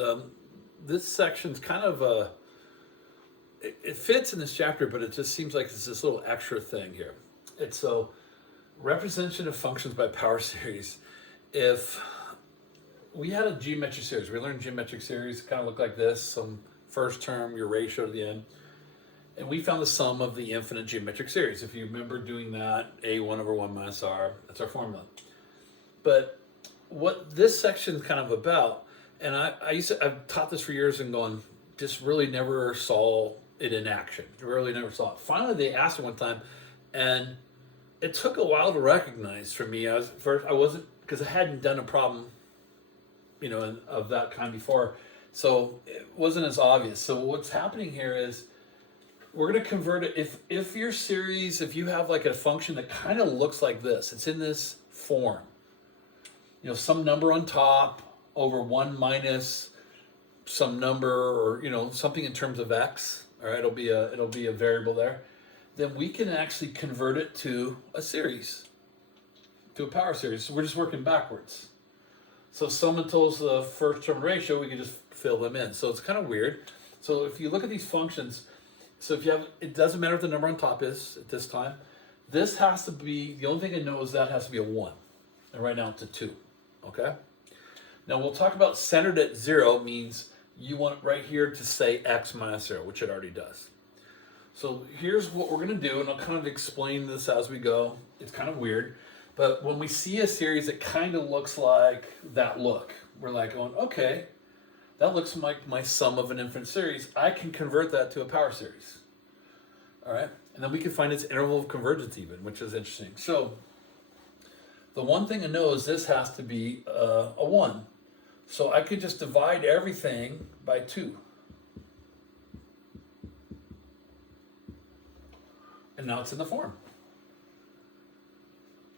Um, this section's kind of it fits in this chapter, but it just seems like it's this little extra thing here. It's so representation of functions by power series. If we had a geometric series, we learned geometric series kind of look like this: some first term, your ratio to the end, and we found the sum of the infinite geometric series. If you remember doing that, a1 over 1 minus r, that's our formula. But what this section is kind of about, and I've taught this for years and going, just really never saw it in action. Really never saw it. Finally, they asked it one time, and it took a while to recognize for me. I wasn't, because I hadn't done a problem, of that kind before, so it wasn't as obvious. So what's happening here is we're going to convert it. If your series, if you have like a function that kind of looks like this, it's in this form. Some number on top over 1 minus some number, or something in terms of x. All right, it'll be a variable there. Then we can actually convert it to a series, to a power series. So we're just working backwards. So sum and total is the first term ratio. We can just fill them in. So it's kind of weird. So if you look at these functions, so if you have, it doesn't matter what the number on top is at this time. This has to be, the only thing I know is that has to be a 1. And right now it's a 2. Okay? Now we'll talk about centered at 0 means you want right here to say x minus 0, which it already does. So here's what we're going to do, and I'll kind of explain this as we go. It's kind of weird, but when we see a series that kind of looks like that look, we're like going, okay, that looks like my sum of an infinite series. I can convert that to a power series. All right? And then we can find its interval of convergence even, which is interesting. So the one thing I know is this has to be a 1. So I could just divide everything by 2. And now it's in the form.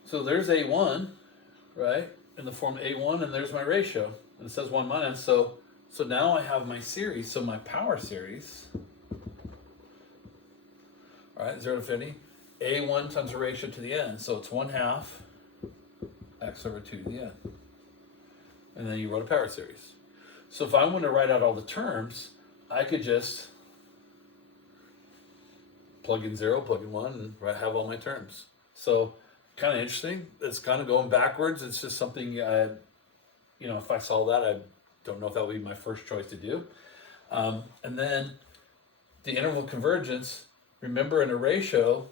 So there's a1, right? In the form a1, and there's my ratio. And it says 1 minus. So now I have my series. So my power series, all right, 0 to infinity, a1 times the ratio to the n. So it's 1/2 x over 2 to the n. And then you wrote a power series. So if I want to write out all the terms, I could just plug in 0, plug in 1, and have all my terms. So kind of interesting. It's kind of going backwards. It's just something, if I saw that, I don't know if that would be my first choice to do. And then the interval of convergence, remember in a ratio,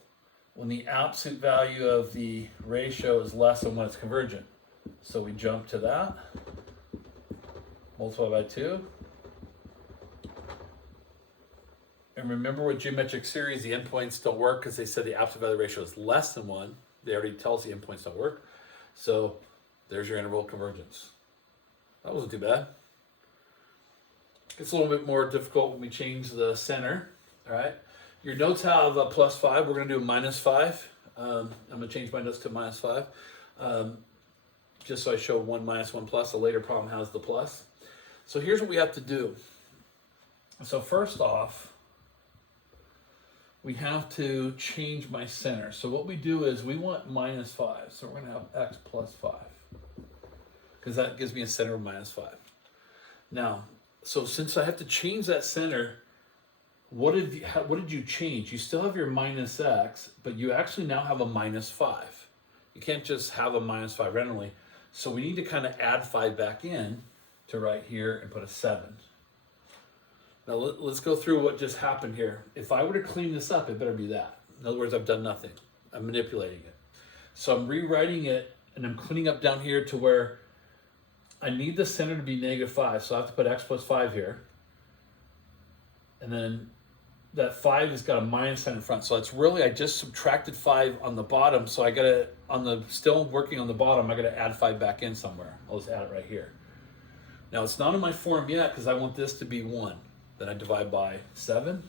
when the absolute value of the ratio is less than when it's convergent. So we jump to that, multiply by 2. And remember with geometric series, the endpoints don't work because they said the absolute value ratio is less than 1. They already tell us the endpoints don't work. So there's your interval of convergence. That wasn't too bad. It's a little bit more difficult when we change the center. All right. Your notes have a +5. We're going to do a -5. I'm going to change my notes to -5. Just so I show 1 minus 1 plus. The later problem has the plus. So here's what we have to do. So first off, we have to change my center. So what we do is we want -5. So we're going to have x plus 5. Because that gives me a center of -5. Now, so since I have to change that center, what did you change? You still have your minus x, but you actually now have a -5. You can't just have a -5 randomly. So we need to kind of add 5 back in to right here and put a 7. Now let's go through what just happened here. If I were to clean this up, it better be that. In other words, I've done nothing. I'm manipulating it. So I'm rewriting it, and I'm cleaning up down here to where I need the center to be -5. So I have to put x plus 5 here. And then that 5 has got a minus sign in front. So it's really, I just subtracted 5 on the bottom. So I got to, still working on the bottom, I got to add 5 back in somewhere. I'll just add it right here. Now it's not in my form yet because I want this to be 1. Then I divide by 7.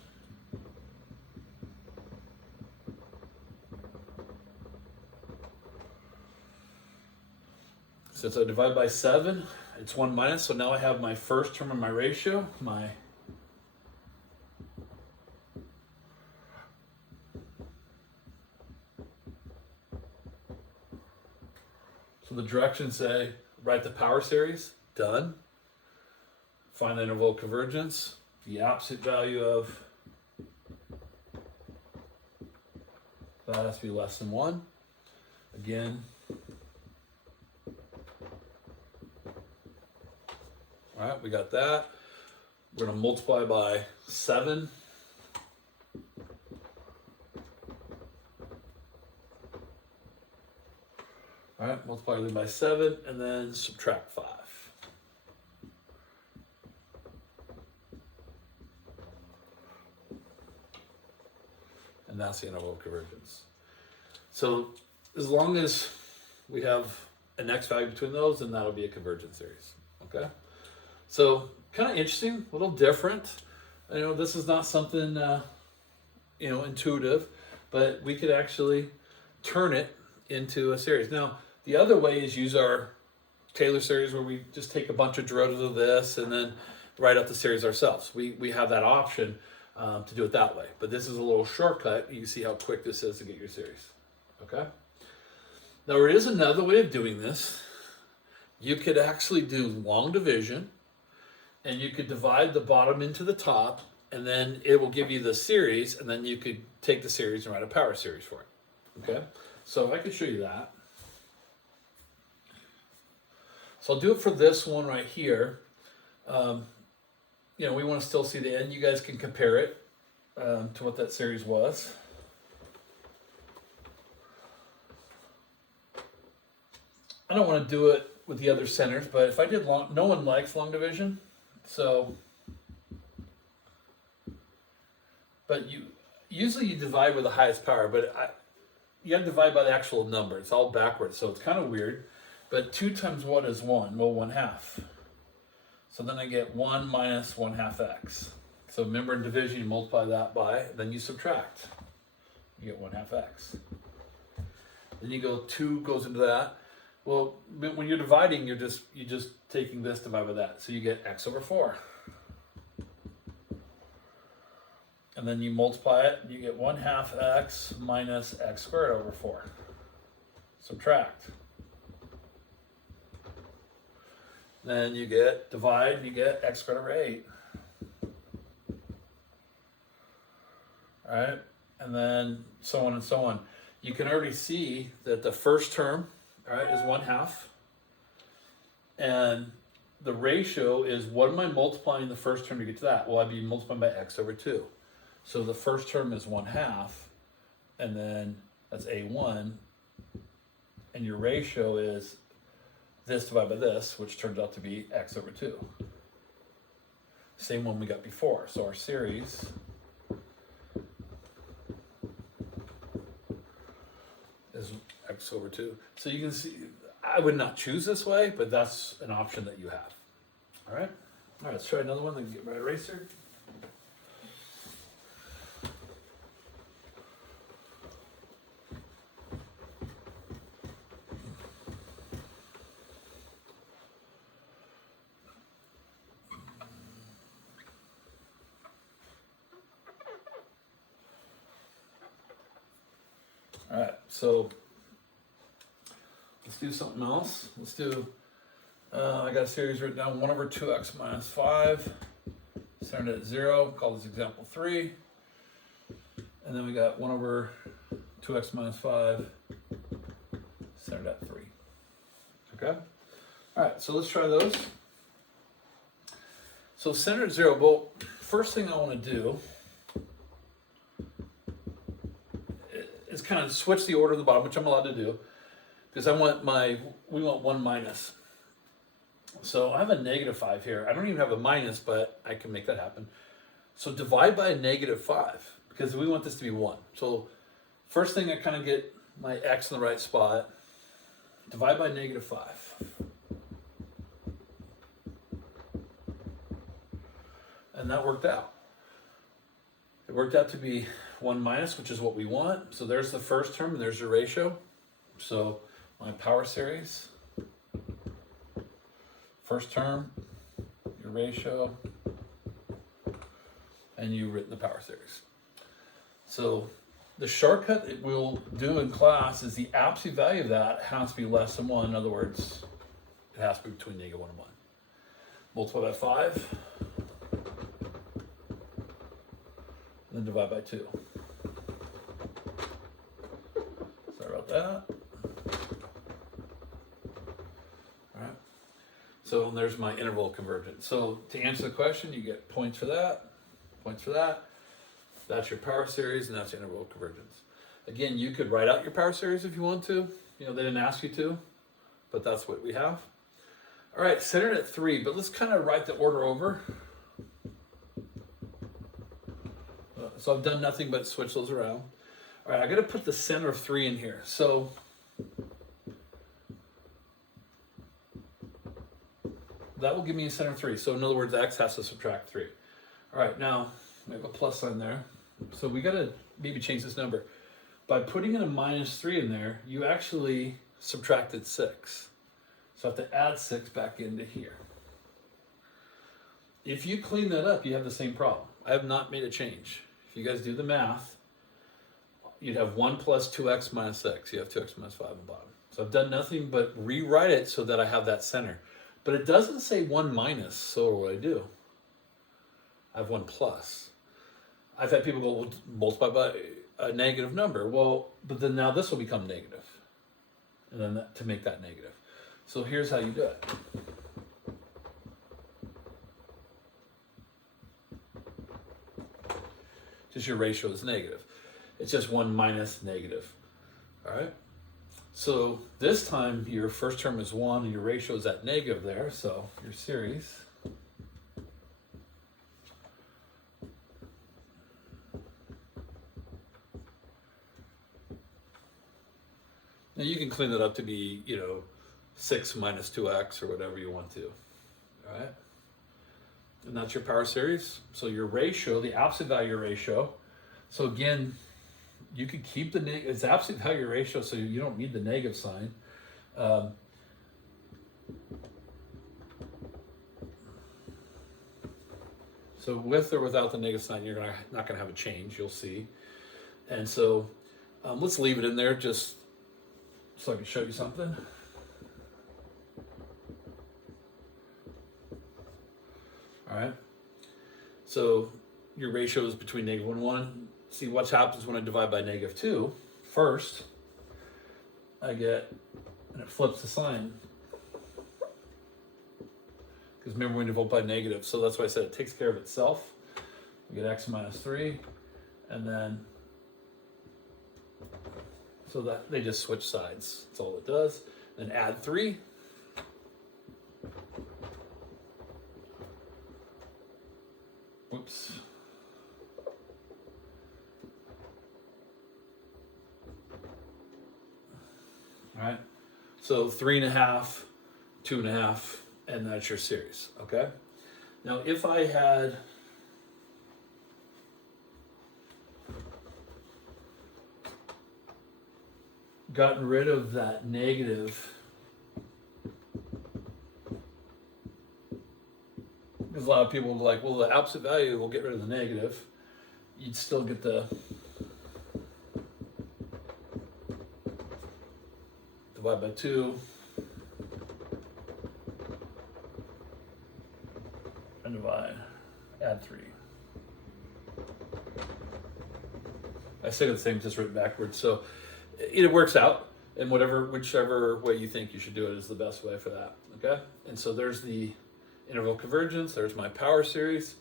Since I divide by 7, it's 1 minus. So now I have my first term of my ratio, so the directions say write the power series, done. finite interval convergence, the absolute value of that has to be less than 1. Again, all right, we got that. We're going to multiply by 7. All right, multiply by 7 and then subtract 5. And that's the interval of convergence. So as long as we have an x value between those, then that'll be a convergent series. Okay. So kind of interesting, a little different. You know, this is not something intuitive, but we could actually turn it into a series. Now, the other way is use our Taylor series, where we just take a bunch of derivatives of this and then write out the series ourselves. We have that option to do it that way. But this is a little shortcut. You can see how quick this is to get your series. Okay? Now, there is another way of doing this. You could actually do long division, and you could divide the bottom into the top, and then it will give you the series, and then you could take the series and write a power series for it. Okay? So I could show you that. So I'll do it for this one right here. We want to still see the end. You guys can compare it to what that series was. I don't want to do it with the other centers, but if I did no one likes long division. So, but usually you divide with the highest power, but you got to divide by the actual number. It's all backwards, so it's kind of weird. But 2 times 1 is 1. Well, 1/2. So then I get 1 minus 1/2 x. So remember, in division, you multiply that by, then you subtract. You get 1/2 x. Then you go 2 goes into that. Well, when you're dividing, you're just taking this divided by that. So you get x over 4. And then you multiply it, you get 1/2 x minus x squared over 4. Subtract. Then you get divide, you get x squared over 8. All right, and then so on and so on. You can already see that the first term, all right, is 1/2. And the ratio is, what am I multiplying the first term to get to that? Well, I'd be multiplying by x over 2. So the first term is 1/2, and then that's a1, and your ratio is this divided by this, which turns out to be x over 2. Same one we got before. So our series is x over 2. So you can see, I would not choose this way, but that's an option that you have. All right? All right, let's try another one, then get my eraser. All right, so let's do something else. Let's do, I got a series written down, 1 over 2x minus 5, centered at 0, call this example 3. And then we got 1 over 2x minus 5, centered at 3. Okay? All right, so let's try those. So centered at 0, well, first thing I want to do is kind of switch the order of the bottom, which I'm allowed to do, because we want 1 minus. So I have a -5 here. I don't even have a minus, but I can make that happen. So divide by a -5, because we want this to be 1. So first thing, I kind of get my x in the right spot. Divide by -5. And that worked out. It worked out to be 1 minus, which is what we want. So there's the first term, and there's your ratio. So my power series, first term, your ratio, and you've written the power series. So the shortcut that we'll do in class is the absolute value of that has to be less than 1. In other words, it has to be between -1 and 1. multiply by 5, and then divide by 2. Sorry about that. All right. So there's my interval convergence. So to answer the question, you get points for that, points for that. That's your power series, and that's your interval convergence. Again, you could write out your power series if you want to. You know, they didn't ask you to, but that's what we have. All right, centered at 3, but let's kind of write the order over. So I've done nothing but switch those around. All right, I got to put the center of 3 in here. So that will give me a center of 3. So in other words, x has to subtract 3. All right, now we have a plus sign there. So we got to maybe change this number. By putting in a minus 3 in there, you actually subtracted 6. So I have to add 6 back into here. If you clean that up, you have the same problem. I have not made a change. If you guys do the math, you'd have 1 plus 2x minus 6. You have 2x minus 5 on the bottom. So I've done nothing but rewrite it so that I have that center. But it doesn't say 1 minus, so what do? I have 1 plus. I've had people go, well, multiply by a negative number. Well, but then now this will become negative. And then to make that negative. So here's how you do it. Just your ratio is negative. It's just 1 minus negative. All right. So this time your first term is 1 and your ratio is at negative there. So your series now you can clean it up to be, 6 minus 2x or whatever you want to. All right. And that's your power series. So your ratio, the absolute value ratio. So again, you could keep it's absolute value ratio, so you don't need the negative sign. So with or without the negative sign, you're not going to have a change, you'll see. And so let's leave it in there just so I can show you something. All right. So your ratio is between negative 1 and 1. See what happens when I divide by negative 2. First, I get, and it flips the sign. Because remember, we divide by negative, so that's why I said it takes care of itself. We get x minus 3, and then, so that they just switch sides. That's all it does. Then add 3. Oops. All right. So 3.5, 2.5, and that's your series. Okay. Now, if I had gotten rid of that negative, because a lot of people will be like, well, the absolute value will get rid of the negative. You'd still get the divide by 2 and add 3. I say the same, just written backwards. So it works out, and whichever way you think you should do it is the best way for that. Okay. And so there's the interval convergence. There's my power series.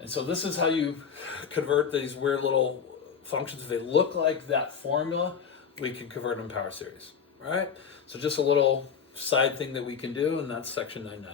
And so this is how you convert these weird little functions. If they look like that formula, we can convert them power series. All right. So just a little side thing that we can do, and that's section 9.9.